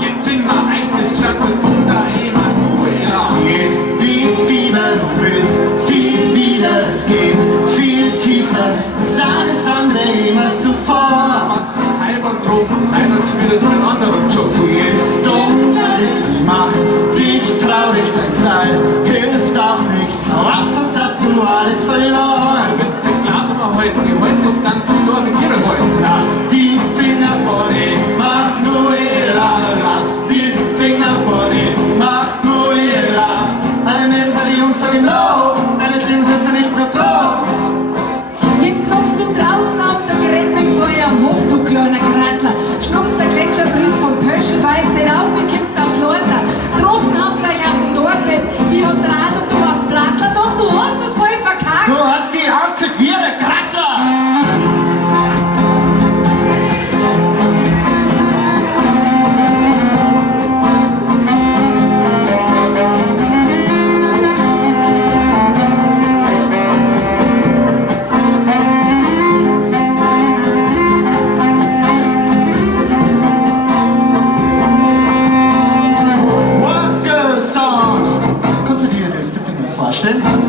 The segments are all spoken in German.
Jetzt sing mal echtes Geschatzel von der Emanuela. Sie ist wie Fieber, du willst sie wieder, es geht viel tiefer als alles andere jemals zuvor. Hat's mit Heim und Drum, einer schwirrt mit einem anderen Job. Sie ist dumm, sie macht dich traurig, dein Style hilft auch nicht. Hau ab, sonst hast du alles verloren. Bitte glaub's mir heute, ich halt das ganze Dorf in ihrer Halt. Lass die Finger von Emanuela, lass die Finger von Emanuela. Alle Mädels, alle Jungs sagen no, deines Lebens ist er nicht mehr froh. Jetzt guckst du draußen auf der Gretming-Feuer am Hof, du kleiner Krattler. Schnuppst der Gletscherbries vom Pöschel, weißt nicht auf, wie kommst auf die Leute. Getroffen habt euch auf dem Dorffest, sie hat Draht und du warst Plattler, doch du hast das voll verkackt. Du hast die aufgeführt wie der Krattler.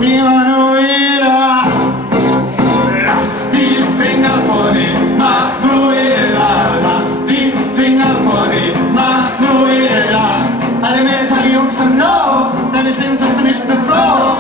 Emanuela, lass die Finger von Emanuela, lass die Finger von Emanuela. Alle Mädels, alle Jungs sagen no, deines Lebens hast du nicht mehr froh.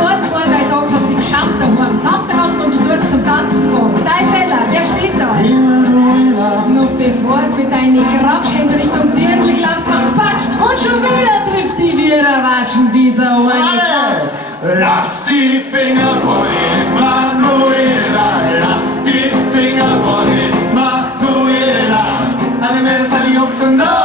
Ein, zwei, drei Tage hast du dich geschammt daheim, Samstagabend und du tust zum Tanzen vor. Dein Feller, wer steht da? Emanuela, Nur bevor du mit deinen Grabschhänden Richtung Dirndl laufst, macht's Patsch und schon wieder trifft die wieder Watschen dieser alle, lass die Finger von Emanuela, lass die Finger von Emanuela. Alle Mädels, alle Jungs sagen no.